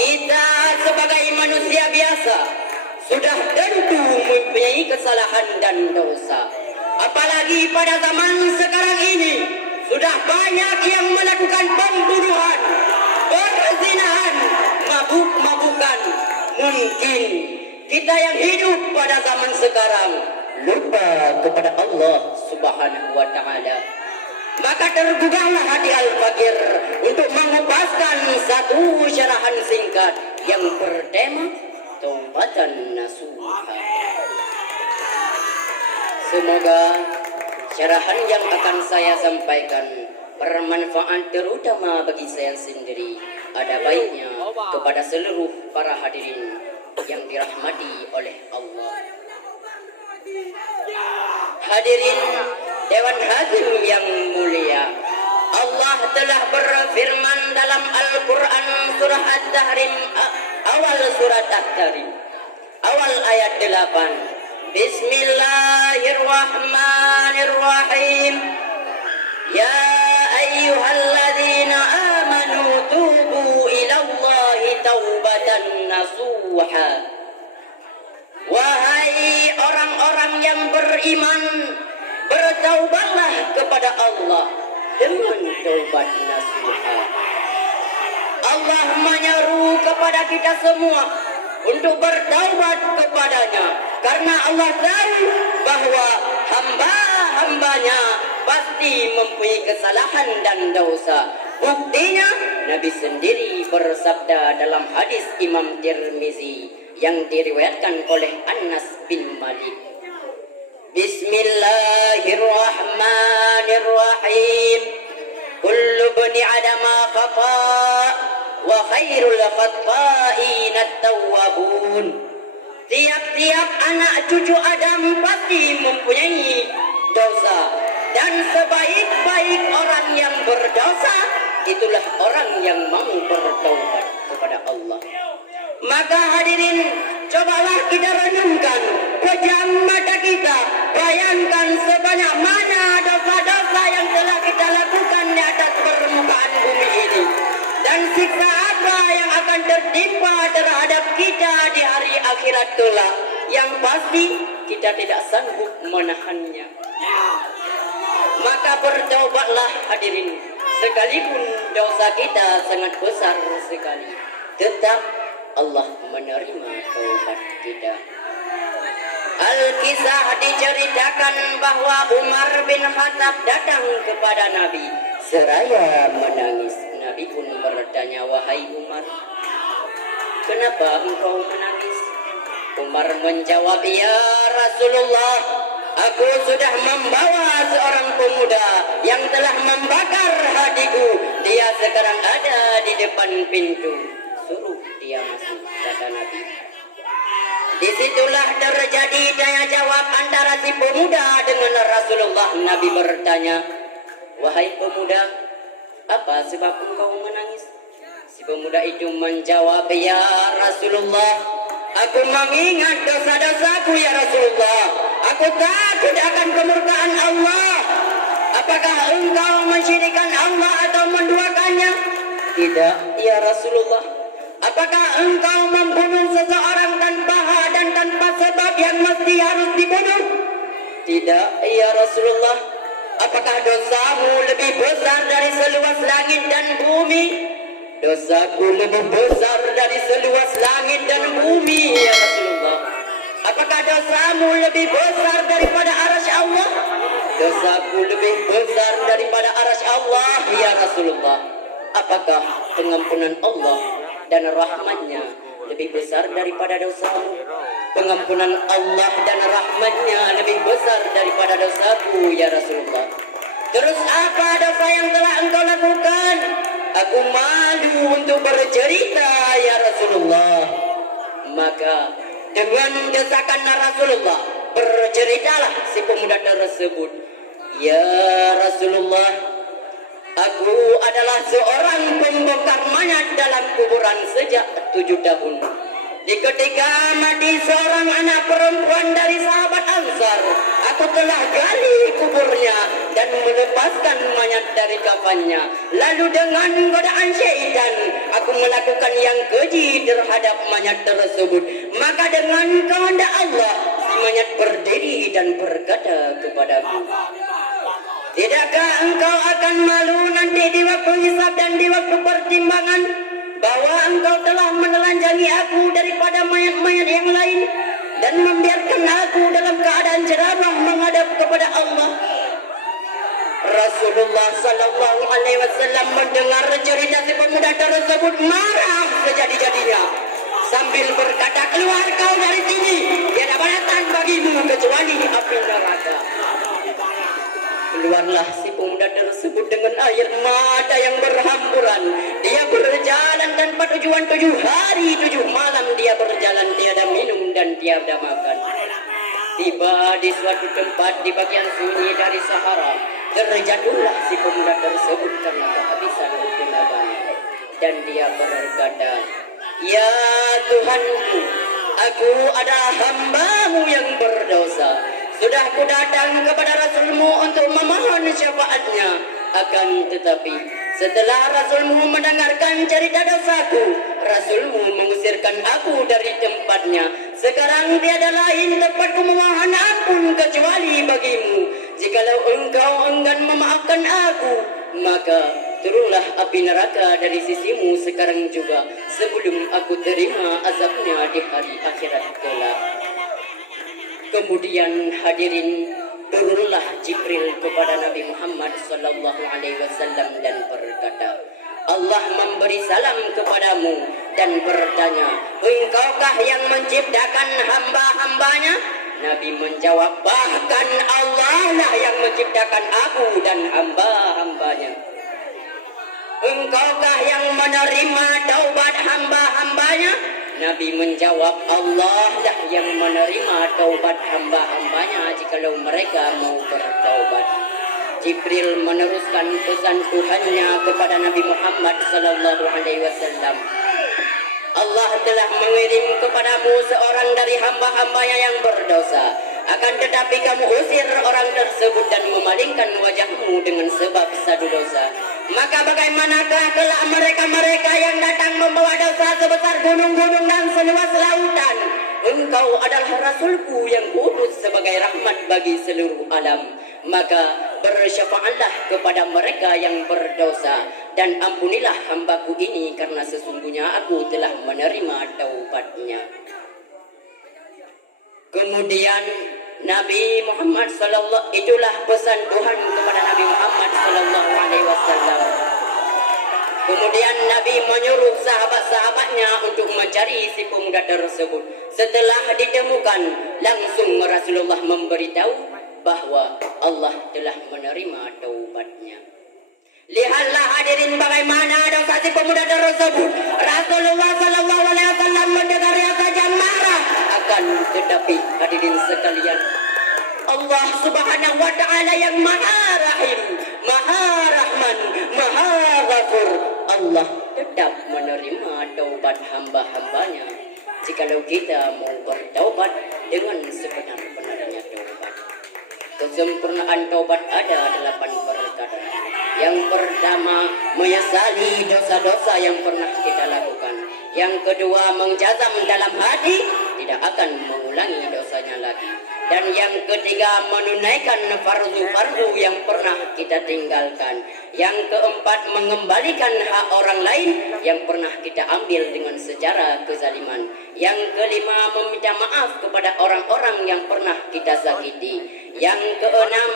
Kita sebagai manusia biasa sudah tentu mempunyai kesalahan dan dosa. Apalagi pada zaman sekarang ini sudah banyak yang melakukan pembunuhan, perzinahan, mabuk-mabukan. Mungkin kita yang hidup pada zaman sekarang lupa kepada Allah Subhanahu wa Ta'ala. Maka tergugahlah hati Al-Fakir untuk mengupaskan satu syarahan singkat yang bertema Taubatan Nasuha. Semoga syarahan yang akan saya sampaikan bermanfaat terutama bagi saya sendiri. Ada baiknya kepada seluruh para hadirin yang dirahmati oleh Allah. Hadirin Dewan Hakim yang mulia, Allah telah berfirman dalam Al-Quran surah At-Tahrim, awal surat At-Tahrim, awal ayat 8. Bismillahirrahmanirrahim. Ya ayyuhalladzina amanu tubu ilallahi taubatan nasuha. Wahai orang-orang yang beriman, bertaubatlah kepada Allah dengan taubat nasuha. Allah menyeru kepada kita semua untuk bertaubat kepadanya, karena Allah tahu bahwa hamba-hambanya pasti mempunyai kesalahan dan dosa. Buktinya Nabi sendiri bersabda dalam hadis Imam Tirmizi yang diriwayatkan oleh Anas bin Malik. Bismillahirrahmanirrahim. Kullu bani adama khata' wa khairul khata'in at-tawwabun. Tiap-tiap anak cucu Adam pasti mempunyai dosa, dan sebaik-baik orang yang berdosa itulah orang yang mau bertaubat kepada Allah. Maka hadirin, cobalah kita renungkan, pejam mata kita, bayangkan sebanyak mana dosa-dosa yang telah kita lakukan di atas permukaan bumi ini, dan siksa apa yang akan tertimpa terhadap kita di hari akhirat kelak, yang pasti kita tidak sanggup menahannya. Maka bertaubatlah hadirin, sekalipun dosa kita sangat besar sekali, tetap Allah menerima taubat kita. Al-Kisah diceritakan bahwa Umar bin Khattab datang kepada Nabi seraya menangis. Nabi pun bertanya, wahai Umar, kenapa engkau menangis? Umar menjawab, ya Rasulullah, aku sudah membawa seorang pemuda yang telah membakar hatiku. Dia sekarang ada di depan pintu. Suruh dia masuk, kata Nabi. Disitulah terjadi tanya jawab antara si pemuda dengan Rasulullah. Nabi bertanya, wahai pemuda, apa sebab engkau menangis? Si pemuda itu menjawab, ya Rasulullah, aku mengingat dosa-dosaku ya Rasulullah. Aku takut akan kemurkaan Allah. Apakah engkau mensyirikkan Allah atau menduakannya? Tidak ya Rasulullah. Apakah engkau membunuh seseorang tanpa hak dan tanpa sebab yang mesti harus dibunuh? Tidak ya Rasulullah. Apakah dosamu lebih besar dari seluas langit dan bumi? Dosaku lebih besar dari seluas langit dan bumi ya Rasulullah. Apakah dosamu lebih besar daripada arasy Allah? Dosaku lebih besar daripada arasy Allah ya Rasulullah. Apakah pengampunan Allah dan rahmatnya lebih besar daripada dosamu? Pengampunan Allah dan rahmatnya lebih besar daripada dosaku ya Rasulullah. Terus apa dosa yang telah engkau lakukan? Aku malu untuk bercerita ya Rasulullah. Maka dengan desakan Rasulullah, berceritalah si pemuda tersebut. Ya Rasulullah, aku adalah seorang pembongkar mayat dalam kuburan sejak 7 tahun. Di ketika mati seorang anak perempuan dari sahabat Ansar, aku telah gali kuburnya dan melepaskan mayat dari kafannya. Lalu dengan godaan syaitan, aku melakukan yang keji terhadap mayat tersebut. Maka dengan kehendak Allah, si mayat berdiri dan berkata kepadaku, tidakkah engkau akan malu nanti di waktu hisab dan di waktu pertimbangan bahwa engkau telah menelanjangi aku daripada mayat-mayat yang lain dan membiarkan aku dalam keadaan ceramah menghadap kepada Allah? Rasulullah sallallahu alaihi wasallam mendengar cerita si pemuda tersebut marah sejadi-jadinya sambil berkata, keluar kau dari sini, tiada balasan bagimu kecuali api neraka. Keluarlah si pemuda tersebut dengan air mata yang berhamburan. Dia berjalan tanpa tujuan, 7 hari 7 malam dia berjalan, tiada minum dan tiada makan. Tiba di suatu tempat di bagian sunyi dari Sahara, terjatuhlah si pemuda tersebut karena kehabisan tenaganya. Dan dia berkata, ya Tuhanku, aku adalah hamba-Mu yang berdosa. Sudah ku datang kepada Rasul-Mu untuk memohon syafaatnya. Akan tetapi setelah Rasul-Mu mendengarkan cerita dosaku, Rasul-Mu mengusirkan aku dari tempatnya. Sekarang tiada lain tempatku memohon ampun kecuali bagimu. Jikalau engkau enggan memaafkan aku, maka turunlah api neraka dari sisimu sekarang juga, sebelum aku terima azabnya di hari akhirat kelak. Kemudian hadirin, turunlah Jibril kepada Nabi Muhammad sallallahu alaihi wasallam dan berkata, Allah memberi salam kepadamu dan bertanya, engkaukah yang menciptakan hamba-hambanya? Nabi menjawab, bahkan Allah lah yang menciptakan aku dan hamba-hambanya. Engkaukah yang menerima taubat hamba-hambanya? Nabi menjawab, Allah dah yang menerima taubat hamba-hambanya jikalau mereka mau bertaubat. Jibril meneruskan pesan Tuhannya kepada Nabi Muhammad sallallahu alaihi wasallam. Allah telah mengirim kepadamu seorang dari hamba-hambanya yang berdosa. Akan tetapi kamu usir orang tersebut dan memalingkan wajahmu dengan sebab satu dosa. Maka bagaimanakah kelak mereka-mereka yang datang membawa dosa sebesar gunung-gunung dan seluas lautan? Engkau adalah Rasulku yang kuutus sebagai rahmat bagi seluruh alam. Maka bersyafaatlah kepada mereka yang berdosa dan ampunilah hambaku ini, karena sesungguhnya aku telah menerima taubatnya. Kemudian Nabi Muhammad sallallahu, itulah pesan Tuhan kepada Nabi Muhammad sallallahu alaihi wasallam. Kemudian Nabi menyuruh sahabat-sahabatnya untuk mencari si pemuda tersebut. Setelah ditemukan, langsung Rasulullah memberitahu bahwa Allah telah menerima taubatnya. Lihatlah hadirin bagaimana dosa si pemuda tersebut. Rasulullah sallallahu alaihi wasallam mendengarnya saja marah. Akan tetapi hadirin sekalian, Allah subhanahu wa ta'ala yang maha rahim, maha rahman, maha ghafur, Allah tetap menerima taubat hamba-hambanya jikalau kita mau bertaubat dengan sebenar-benarnya taubat. Kesempurnaan taubat ada 8 perkara. Yang pertama, menyesali dosa-dosa yang pernah kita lakukan. Yang kedua, mengjazam dalam hati tidak akan mengulangi dosanya lagi. Dan yang ketiga, menunaikan fardu-fardu yang pernah kita tinggalkan. Yang keempat, mengembalikan hak orang lain yang pernah kita ambil dengan secara kezaliman. Yang kelima, meminta maaf kepada orang-orang yang pernah kita sakiti. Yang keenam,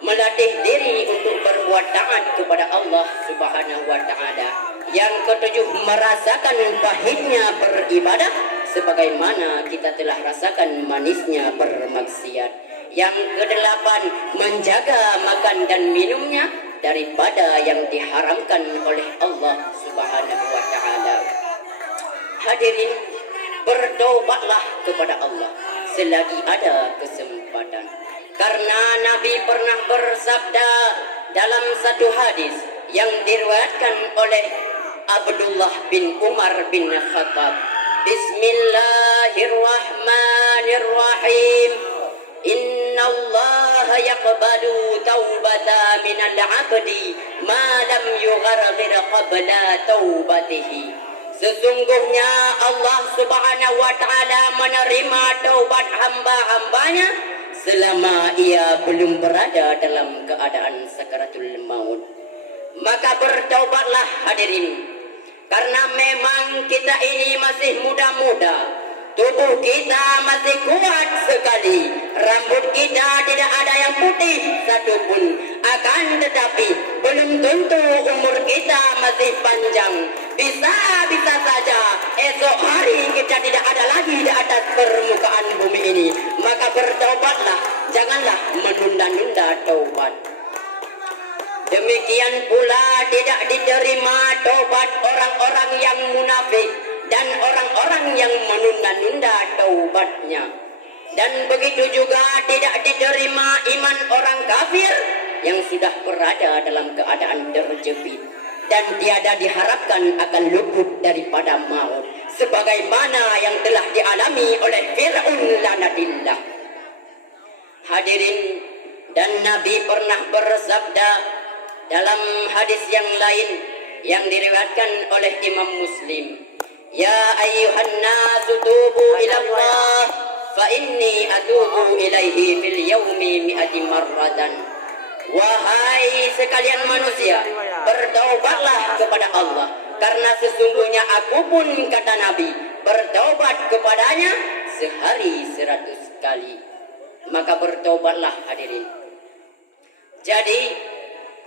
melatih diri untuk berbuat taat kepada Allah Subhanahu wa ta'ala. Yang ketujuh, merasakan pahitnya beribadah sebagaimana kita telah rasakan manisnya bermaksiat. Yang kedelapan, menjaga makan dan minumnya daripada yang diharamkan oleh Allah Subhanahu wa ta'ala. Hadirin, bertaubatlah kepada Allah selagi ada kesempatan. Karena Nabi pernah bersabda dalam satu hadis yang diriwayatkan oleh Abdullah bin Umar bin Khattab, Bismillahirrahmanirrahim. Innallaha yaqbalu taubata minal abdi ma lam yugharghir qabla taubatihi. Sesungguhnya Allah Subhanahu wa taala menerima taubat hamba-hambanya selama ia belum berada dalam keadaan sakaratul maut. Maka bertaubatlah hadirin, karena memang kita ini masih muda-muda. Tubuh kita masih kuat sekali. Rambut kita tidak ada yang putih satupun. Akan tetapi belum tentu umur kita masih panjang. Bisa saja esok hari kita tidak ada lagi di atas permukaan bumi ini. Maka bertaubatlah, janganlah menunda-nunda taubat. Demikian pula tidak diterima taubat orang-orang yang munafik dan orang-orang yang menunda-nunda taubatnya. Dan begitu juga tidak diterima iman orang kafir yang sudah berada dalam keadaan terjepit dan tiada diharapkan akan luput daripada maut, sebagaimana yang telah dialami oleh Fir'aun lanadillah. Hadirin, dan Nabi pernah bersabda dalam hadis yang lain yang diriwayatkan oleh Imam Muslim, ya ayyuhan nasu tubu ilallah fa inni atubu ilaihi fil yaumi mi'ati marratan. Wahai sekalian manusia, bertaubatlah kepada Allah, karena sesungguhnya aku pun, kata Nabi, bertaubat kepadanya sehari 100 kali. Maka bertaubatlah hadirin. Jadi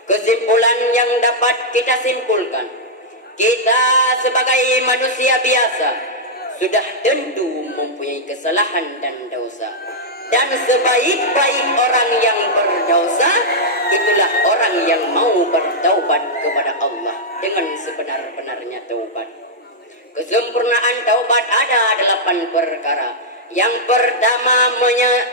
kesimpulan yang dapat kita simpulkan, kita sebagai manusia biasa sudah tentu mempunyai kesalahan dan dosa. Dan sebaik-baik orang yang berdosa, itulah orang yang mau bertaubat kepada Allah dengan sebenar-benarnya taubat. Kesempurnaan taubat ada 8 perkara. Yang pertama,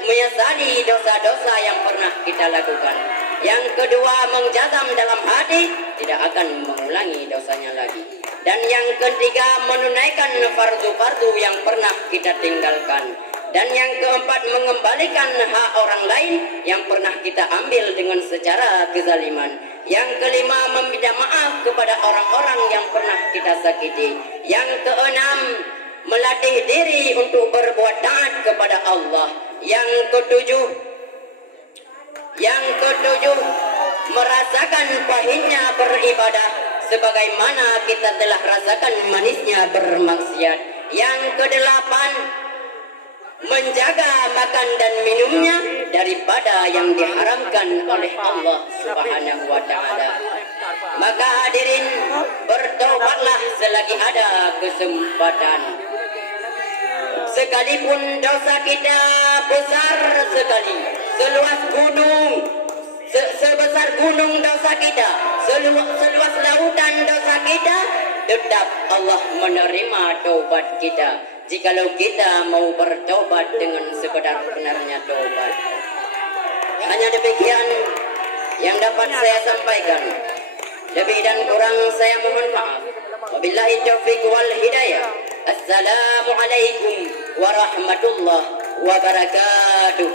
menyesali dosa-dosa yang pernah kita lakukan. Yang kedua, menjazam dalam hati tidak akan mengulangi dosanya lagi. Dan yang ketiga, menunaikan fardu-fardu yang pernah kita tinggalkan. Dan yang keempat, mengembalikan hak orang lain yang pernah kita ambil dengan secara kezaliman. Yang kelima, meminta maaf kepada orang-orang yang pernah kita sakiti. Yang keenam, melatih diri untuk berbuat taat kepada Allah. Yang ketujuh, merasakan pahitnya beribadah sebagaimana kita telah rasakan manisnya bermaksiat. Yang kedelapan, menjaga makan dan minumnya daripada yang diharamkan oleh Allah Subhanahu wa taala. Maka hadirin, bertobatlah selagi ada kesempatan. Sekalipun dosa kita besar sekali, seluas gunung, sebesar gunung dosa kita, seluas lautan dosa kita, tetap Allah menerima taubat kita jikalau kita mau bertobat dengan sebenar-benarnya taubat. Hanya demikian yang dapat saya sampaikan. Lebih dan kurang saya mohon maaf. Wabillahi taufiq wal hidayah. Assalamualaikum warahmatullahi wabarakatuh.